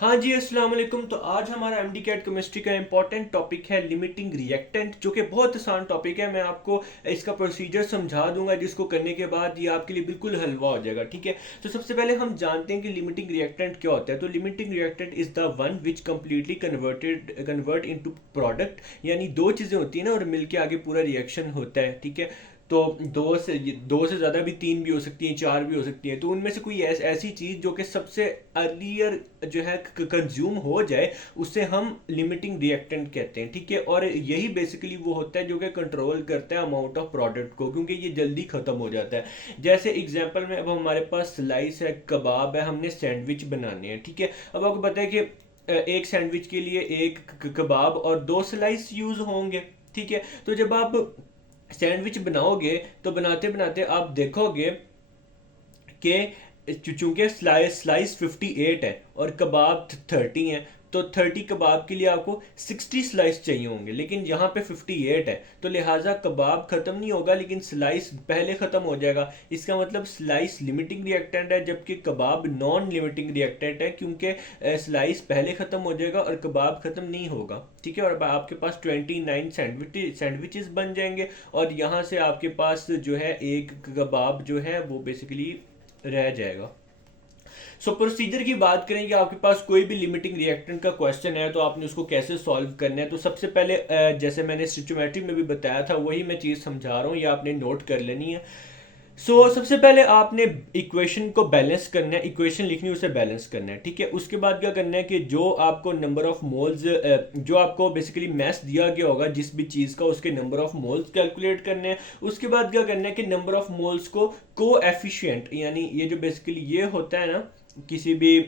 हाँ जी, अस्सलाम वालेकुम। तो आज हमारा एमडी कैट केमिस्ट्री का इंपॉर्टेंट टॉपिक है लिमिटिंग रिएक्टेंट, जो कि बहुत आसान टॉपिक है। मैं आपको इसका प्रोसीजर समझा दूंगा, जिसको करने के बाद ये आपके लिए बिल्कुल हलवा हो जाएगा। ठीक है, तो सबसे पहले हम जानते हैं कि लिमिटिंग रिएक्टेंट क्या होता है। तो limiting reactant is the one which completely convert into product. यानी दो चीज़ें होती हैं ना, और मिलके आगे पूरा रिएक्शन होता है। ठीक है, तो दो से ज़्यादा भी, तीन भी हो सकती हैं, चार भी हो सकती हैं। तो उनमें से कोई ऐसी चीज़ जो कि सबसे अर्लियर जो है कंज्यूम हो जाए, उससे हम लिमिटिंग रिएक्टेंट कहते हैं। ठीक है, और यही बेसिकली वो होता है जो कि कंट्रोल करता है अमाउंट ऑफ प्रोडक्ट को, क्योंकि ये जल्दी ख़त्म हो जाता है। जैसे एग्जांपल में, अब हमारे पास स्लाइस है, कबाब है, हमने सैंडविच बनाने हैं। ठीक है, अब आपको पता है कि एक सैंडविच के लिए एक कबाब और दो स्लाइस यूज़ होंगे। ठीक है, तो जब आप सैंडविच बनाओगे तो बनाते बनाते आप देखोगे कि चूंकि स्लाइस स्लाइस 58 है और कबाब 30 है, तो 30 कबाब के लिए आपको 60 स्लाइस चाहिए होंगे, लेकिन यहाँ पे 58 है, तो लिहाजा कबाब ख़त्म नहीं होगा, लेकिन स्लाइस पहले ख़त्म हो जाएगा। इसका मतलब स्लाइस लिमिटिंग रिएक्टेंट है, जबकि कबाब नॉन लिमिटिंग रिएक्टेंट है, क्योंकि स्लाइस पहले ख़त्म हो जाएगा और कबाब ख़त्म नहीं होगा। ठीक है, और आपके पास 29 सैंडविचेस बन जाएंगे, और यहाँ से आपके पास जो है एक कबाब जो है वो बेसिकली रह जाएगा। प्रोसीजर की बात करें कि आपके पास कोई भी लिमिटिंग रिएक्टेंट का क्वेश्चन है तो आपने उसको कैसे सॉल्व करना है। तो सबसे पहले जैसे मैंने स्टिचोमेट्री में भी बताया था, वही मैं चीज़ समझा रहा हूँ, ये आपने नोट कर लेनी है। सबसे पहले आपने इक्वेशन को बैलेंस करना है, इक्वेशन लिखनी है, उसे बैलेंस करना है। ठीक है, उसके बाद क्या करना है कि जो आपको नंबर ऑफ मोल्स, जो आपको बेसिकली मैस दिया गया होगा जिस भी चीज़ का, उसके नंबर ऑफ मोल्स कैलकुलेट करने हैं। उसके बाद क्या करना है कि नंबर ऑफ मोल्स को कोएफिशिएंट, यानी ये जो बेसिकली ये होता है ना किसी भी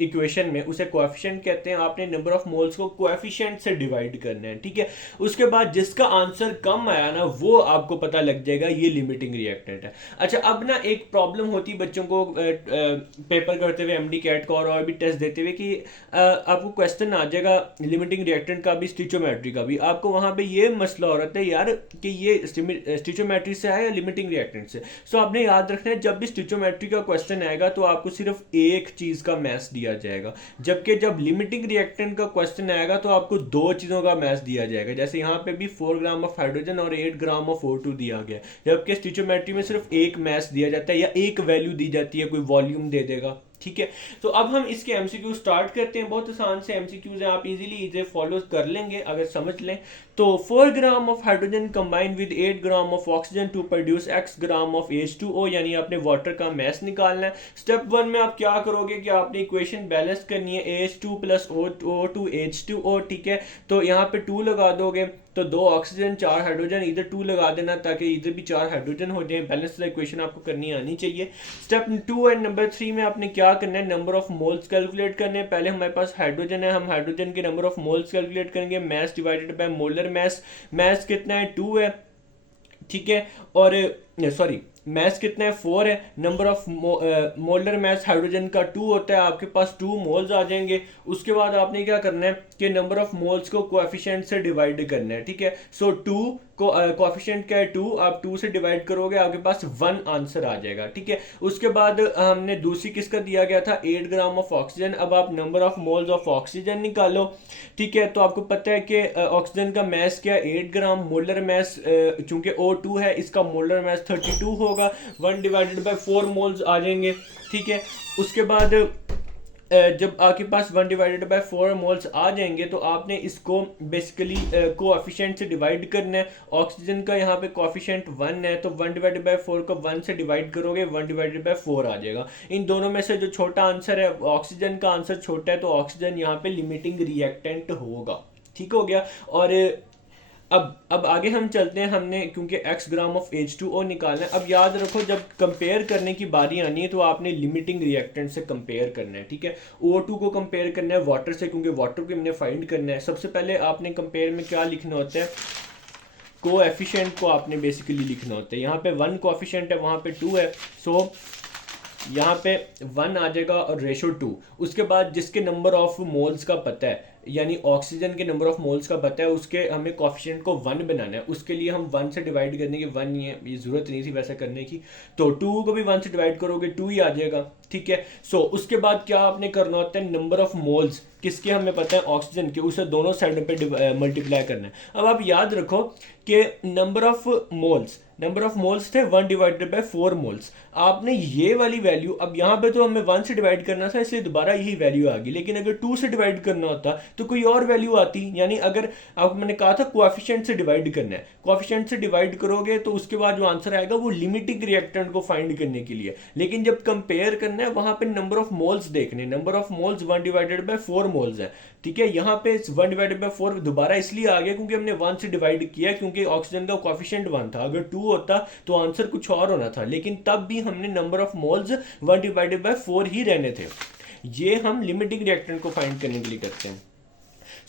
इक्वेशन में, उसे कोएफिशिएंट कहते हैं। आपने नंबर ऑफ मोल्स को कोएफिशिएंट से डिवाइड करना है। ठीक है, उसके बाद जिसका आंसर कम आया ना, वो आपको पता लग जाएगा ये लिमिटिंग रिएक्टेंट है। अच्छा, अब ना एक प्रॉब्लम होती है बच्चों को पेपर करते हुए, एमडी कैट का और भी टेस्ट देते हुए, कि आपको क्वेश्चन आ जाएगा लिमिटिंग रिएक्टेंट का भी, स्टिचोमेट्री का भी। आपको वहां पे ये मसला हो रहा है यार कि ये स्टिचोमेट्री से है या लिमिटिंग रिएक्टेंट से। आपने याद रखना है, जब भी स्टिचोमेट्री का क्वेश्चन आएगा तो आपको सिर्फ एक चीज का मैथ दिया जाएगा, जबकि जब लिमिटिंग रिएक्टेंट का क्वेश्चन आएगा तो आपको दो चीजों का मैथ दिया जाएगा। जैसे यहाँ पे भी 4 ग्राम ऑफ हाइड्रोजन और 8 ग्राम ऑफ O2 दिया गया, जबकि स्टिचोमेट्री में सिर्फ एक मैथ दिया जाता है या एक वैल्यू दी जाती है, कोई वॉल्यूम दे देगा। ठीक है, तो अब हम इसके एमसीक्यू स्टार्ट करते हैं। बहुत आसान से एमसीक्यूज हैं, आप इजीली इसे फॉलो कर लेंगे अगर समझ लें। तो 4 gram of hydrogen combine with 8 gram of oxygen to produce x gram of H2O, यानी आपने वाटर का मैस निकालना है। स्टेप वन में आप क्या करोगे कि आपने इक्वेशन बैलेंस करनी है, AH2 प्लस O2 H2O। ठीक है, तो यहाँ पे 2 लगा दोगे, तो 2 ऑक्सीजन 4 हाइड्रोजन, इधर 2 लगा देना ताकि इधर भी 4 हाइड्रोजन हो जाए। बैलेंस इक्वेशन आपको करनी आनी चाहिए। स्टेप 2 एंड नंबर 3 में आपने क्या करना है, नंबर ऑफ मोल्स कैलकुलेट करने हैं। पहले हमारे पास हाइड्रोजन है, हम हाइड्रोजन के नंबर ऑफ मोल्स कैलकुलेट करेंगे, mass divided by molar mass. Mass कितना है, 2 है। ठीक है, और सॉरी, मैस कितना है, 4 है। Number of molar mass hydrogen का 2 होता है, आपके पास 2 मोल्स आ जाएंगे। उसके बाद आपने क्या करना है कि नंबर ऑफ मोल्स को कोएफिशिएंट से डिवाइड करना है। ठीक है, 2 को कोएफिशिएंट क्या है, 2, आप 2 से डिवाइड करोगे, आपके पास 1 आंसर आ जाएगा। ठीक है, उसके बाद हमने दूसरी किसका दिया गया था, 8 ग्राम ऑफ ऑक्सीजन। अब आप number of moles of oxygen निकालो। ठीक है, तो आपको पता है कि ऑक्सीजन का मैस क्या है, 8 ग्राम। मोलर मैस चूंकि O2 है, इसका मोलर मैस 32 होगा, 1 डिवाइडेड बाय 4 मोल्स आ जाएंगे। ठीक है, उसके बाद जब आपके पास 1 डिवाइडेड बाय 4 मोल्स आ जाएंगे, तो आपने इसको बेसिकली कोएफिशिएंट से डिवाइड करना है। ऑक्सीजन का यहाँ पे कोएफिशिएंट 1 है, तो 1 डिवाइडेड बाय 4 को 1 से डिवाइड करोगे, 1 डिवाइडेड बाय 4 आ जाएगा। इन दोनों में से जो छोटा आंसर है, ऑक्सीजन का आंसर छोटा है, तो ऑक्सीजन यहाँ पे लिमिटिंग रिएक्टेंट होगा। ठीक हो गया। और अब आगे हम चलते हैं, हमने क्योंकि x ग्राम ऑफ H2O निकालना है। अब याद रखो, जब कंपेयर करने की बारी आनी है तो आपने लिमिटिंग रिएक्टेंट से कंपेयर करना है। ठीक है, O2 को कंपेयर करना है वाटर से, क्योंकि वाटर को हमने फाइंड करना है। सबसे पहले आपने कंपेयर में क्या लिखना होता है, कोएफिशिएंट को आपने बेसिकली लिखना होता है। यहाँ पे 1 कोएफिशिएंट है, वहाँ पे 2 है, यहाँ पे 1 आ जाएगा और रेशो 2। उसके बाद जिसके नंबर ऑफ मोल्स का पता है, यानी ऑक्सीजन के नंबर ऑफ मोल्स का पता है, उसके हमें कोफिशिएंट को 1 बनाना है। उसके लिए हम 1 से डिवाइड करने की 1 ही है, ये जरूरत नहीं थी वैसे करने की, तो 2 को भी 1 से डिवाइड करोगे 2 ही आ जाएगा। ठीक है, सो उसके बाद क्या आपने करना होता है, नंबर ऑफ मोल्स किसके हमें पता है, ऑक्सीजन के, उसे दोनों साइडों पे मल्टीप्लाई करना है। अब आप याद रखो कि नंबर ऑफ मोल्स थे 1 डिवाइडेड बाय 4 मोल्स। आपने ये वाली वैल्यू, अब यहाँ पे तो हमें 1 से डिवाइड करना था इसलिए दोबारा यही वैल्यू आ गई, लेकिन अगर 2 से डिवाइड करना होता तो कोई और वैल्यू आती। यानी अगर आपको मैंने कहा था कोएफिशिएंट से डिवाइड करना है, कोएफिशिएंट से डिवाइड करोगे तो उसके बाद जो आंसर आएगा वो लिमिटिंग रिएक्टेंट को फाइंड करने के लिए। लेकिन जब कंपेयर करना है वहां पे नंबर ऑफ मोल्स देखने, number of moles 1 divided by 4 moles है। ठीक है, यहाँ पे 1 डिवाइडेड बाय 4 दोबारा इसलिए आ गया क्योंकि हमने 1 से डिवाइड किया, क्योंकि ऑक्सीजन का कोएफिशिएंट 1 था। अगर 2 होता तो आंसर कुछ और होना था, लेकिन तब भी हमने number of moles 1 divided by 4 ही रहने थे। ये हम लिमिटिंग रिएक्टेंट को फाइंड करने के लिए करते हैं।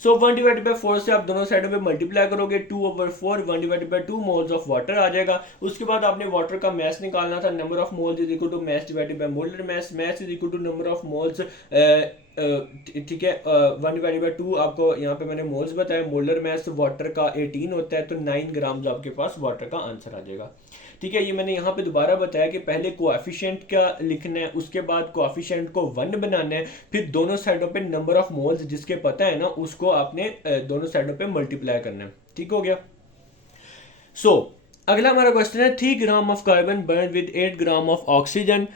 सो 1 डिवाइडेड बाय 4 से आप दोनों साइडों पे मल्टीप्लाई करोगे, 2/4 1 divided by 2 moles of water आ जाएगा। उसके बाद आपने वाटर का मास निकालना था, number of moles is equal to mass divided by molar mass, mass is equal to number of moles. ठीक है, 1 डिवाइडेड बाय 2 आपको यहाँ पे मैंने मोल्स बताया, मोलर मास वाटर का 18 होता है, तो 9 ग्राम्स आपके पास वाटर का आंसर आ जाएगा। ठीक है, ये मैंने यहाँ पे दोबारा बताया कि पहले कोएफिशिएंट का लिखना है, उसके बाद कोएफिशिएंट को 1 बनाना है, फिर दोनों साइडों पे नंबर ऑफ मोल्स जिसके पता है ना उसको आपने दोनों साइडों पे मल्टीप्लाई करना है। ठीक हो गया। सो अगला हमारा क्वेश्चन है 3 gram of carbon burn with 8 gram of oxygen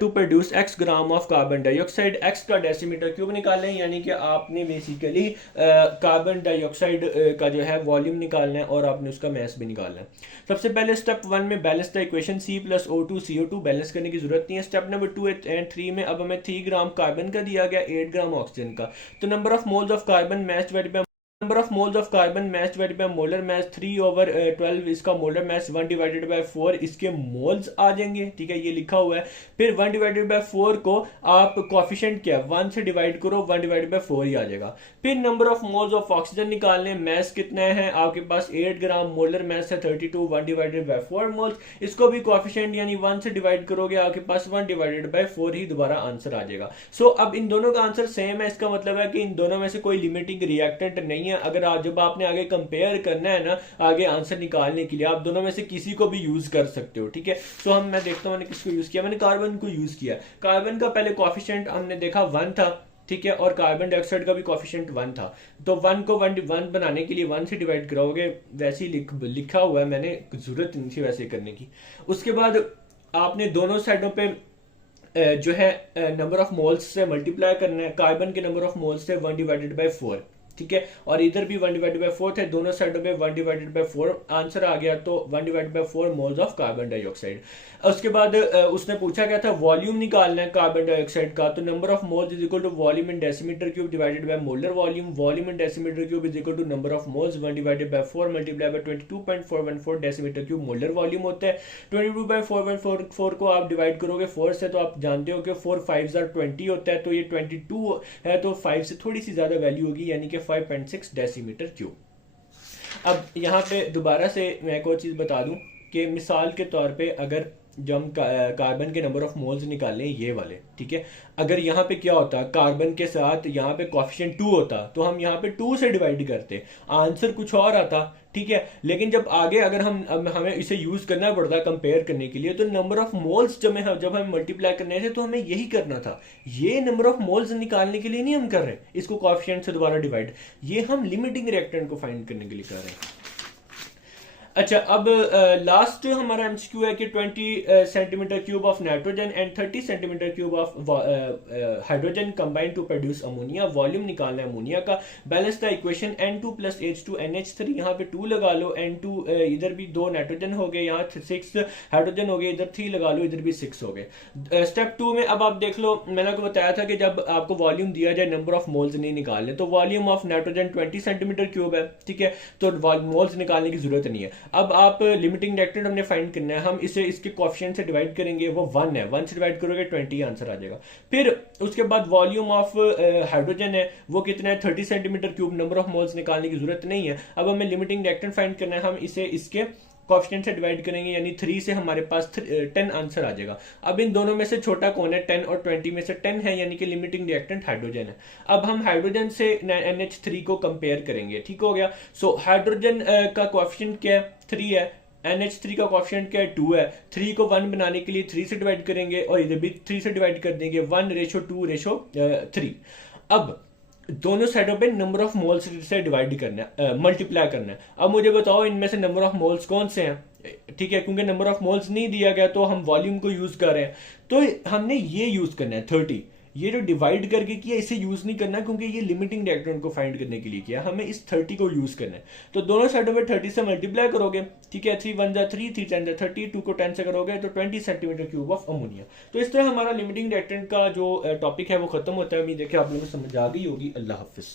to produce x gram of carbon dioxide. x का डेसीमीटर क्यूब निकालें, यानी कि आपने बेसिकली कार्बन डाइऑक्साइड का जो है वॉल्यूम निकालना है और आपने उसका मास भी निकालना है। सबसे पहले स्टेप 1 में balance the equation C+O2CO2 balance करने की जरूरत नहीं है। स्टेप नंबर 2 एंड 3 में अब हमें 3 ग्राम कार्बन का दिया गया, 8 ग्राम ऑक्सीजन का, तो number of moles of carbon match divided by number of moles of carbon match divided by molar मास 3/12, इसका मोलर मास 1 डिवाइडेड बाय 4, इसके मोल्स आ जाएंगे। ठीक है, ये लिखा हुआ है। फिर 1 डिवाइडेड बाय 4 को आप कोएफिशिएंट क्या 1 से डिवाइड करो, 1 डिवाइडेड बाय 4 ही आ जाएगा। फिर number of moles of oxygen निकालने, मास कितना है आपके पास 8 ग्राम, मोलर मास है 32, 1 डिवाइडेड बाय 4 मोल्स, इसको भी कोएफिशिएंट यानी 1 से डिवाइड करोगे, आपके पास 1 डिवाइडेड बाय 4 ही दोबारा आंसर आ जाएगा। सो अब इन दोनों का आंसर सेम है, इसका मतलब है कि इन दोनों में से कोई लिमिटिंग रिएक्टेंट नहीं है। अगर आज जब आपने आगे कंपेयर करना है ना, आगे आंसर निकालने के लिए, आप दोनों में से किसी को भी यूज कर सकते हो। ठीक है, सो मैं देखता हूं मैंने किसको यूज किया, मैंने कार्बन को यूज किया। कार्बन का पहले कोएफिशिएंट हमने देखा 1 था, ठीक है, और कार्बन डाइऑक्साइड का भी कोएफिशिएंट 1 था, तो 1 को 1 बनाने के लिए 1 से डिवाइड कराओगे, वैसे ही लिखा हुआ है, मैंने जरूरत नहीं थी वैसे करने की। उसके बाद आपने दोनों साइडों पे जो है नंबर ऑफ मोल्स से मल्टीप्लाई करना है। कार्बन के नंबर ऑफ मोल्स थे 1 डिवाइडेड बाय 4, ठीक है, और इधर भी 1 डिवाइडेड बाय 4 थे, दोनों साइडों पे 1 डिवाइडेड बाय 4 आंसर आ गया, तो 1 divided by 4 moles of carbon dioxide. उसके बाद उसने पूछा क्या था, वॉल्यूम निकालना है कार्बन डाइऑक्साइड का, तो number of moles is equal to volume in decimetre cube divided by molar volume, volume in decimetre cube is equal to number of moles 1 divided by 4 multiply by 22.414 decimetre cube molar volume होता है। 22/414 को आप divide करोगे 4 से, तो आप जानते हो कि 4 5 20 होता है, तो ये 22 है, तो 5 से थोड़ी सी ज्यादा वैल्यू होगी, यानी कि 5.6 डेसीमीटर क्यूब। अब यहाँ पे दोबारा से मैं एक और चीज़ बता दूं कि मिसाल के तौर पे अगर जब हम कार्बन के नंबर ऑफ मोल्स निकालें ये वाले, ठीक है, अगर यहाँ पे क्या होता, कार्बन के साथ यहाँ पे कोएफिशिएंट 2 होता, तो हम यहाँ पे 2 से डिवाइड करते, आंसर कुछ और आता। ठीक है, लेकिन जब आगे अगर हमें इसे यूज करना पड़ता कंपेयर करने के लिए, तो नंबर ऑफ मोल्स जब हमें मल्टीप्लाई करने थे तो हमें यही करना था। ये नंबर ऑफ मोल्स निकालने के लिए नहीं हम कर रहे इसको कोएफिशिएंट से दोबारा डिवाइड, ये हम लिमिटिंग रिएक्टेंट को फाइंड करने के लिए कर रहे हैं। अच्छा, अब लास्ट हमारा एमसीक्यू है कि 20 centimetre cube of nitrogen and 30 centimetre cube of hydrogen combine to produce ammonia, volume निकालना है अमोनिया का। Balance the equation N2 + H2 NH3, यहाँ पे 2 लगा लो, N2 इधर भी 2 नाइट्रोजन हो गए, यहाँ 6 हाइड्रोजन हो गए, इधर 3 लगा लो, इधर भी 6 हो गए। स्टेप 2 में अब आप देख लो, मैंने आपको बताया था कि जब आपको वॉल्यूम दिया जाए नंबर ऑफ मोल्स नहीं निकालने, तो volume of nitrogen 20 centimetre cube है, ठीक है, तो मोल्स निकालने की जरूरत नहीं है। अब आप लिमिटिंग रिएक्टेंट हमने फाइंड करना है, हम इसे इसके कोएफिशिएंट से डिवाइड करेंगे, वो 1 है, 1 से डिवाइड करोगे 20 आंसर आ जाएगा। फिर उसके बाद वॉल्यूम ऑफ हाइड्रोजन है, वो कितना है 30 centimetre cube, number of moles निकालने की जरूरत नहीं है। अब हमें लिमिटिंग रिएक्टेंट फाइंड करना है, हम इसे इसके कोएफिशिएंट से डिवाइड करेंगे, यानी 3 से हमारे पास 10 आंसर आ जाएगा। अब इन दोनों में से छोटा कौन है? 10 और 20 में से 10 है, यानी कि लिमिटिंग रिएक्टेंट हाइड्रोजन है। अब हम हाइड्रोजन से NH3 को कंपेयर करेंगे, ठीक हो गया। सो हाइड्रोजन का कोएफिशिएंट क्या है? 3 है। NH3 का कोएफिशिएंट क्या है? 2 है। 3 को 1 बनाने के लिए 3 से डिवाइड करेंगे और इधर भी 3 से डिवाइड कर देंगे, 1:2:3। अब दोनों साइडों पे नंबर ऑफ मोल्स से डिवाइड करना है, मल्टीप्लाई करना है। अब मुझे बताओ इनमें से नंबर ऑफ मोल्स कौन से हैं? ठीक है, क्योंकि नंबर ऑफ मोल्स नहीं दिया गया तो हम वॉल्यूम को यूज कर रहे हैं, तो हमने ये यूज करना है 30। ये जो डिवाइड करके किया इसे यूज नहीं करना, क्योंकि ये लिमिटिंग रिएक्टेंट को फाइंड करने के लिए किया, हमें इस 30 को यूज करना है। तो दोनों साइडों पे 30 से मल्टीप्लाई करोगे, ठीक है, 3 1 3, 3 10 30, 2 को 10 से करोगे तो 20 सेंटीमीटर क्यूब ऑफ अमोनिया। तो इस तरह हमारा लिमिटिंग रिएक्टेंट का जो टॉपिक है वो खत्म होता है। उम्मीद है कि आप लोगों को समझ आ गई होगी। अल्लाह हाफिज।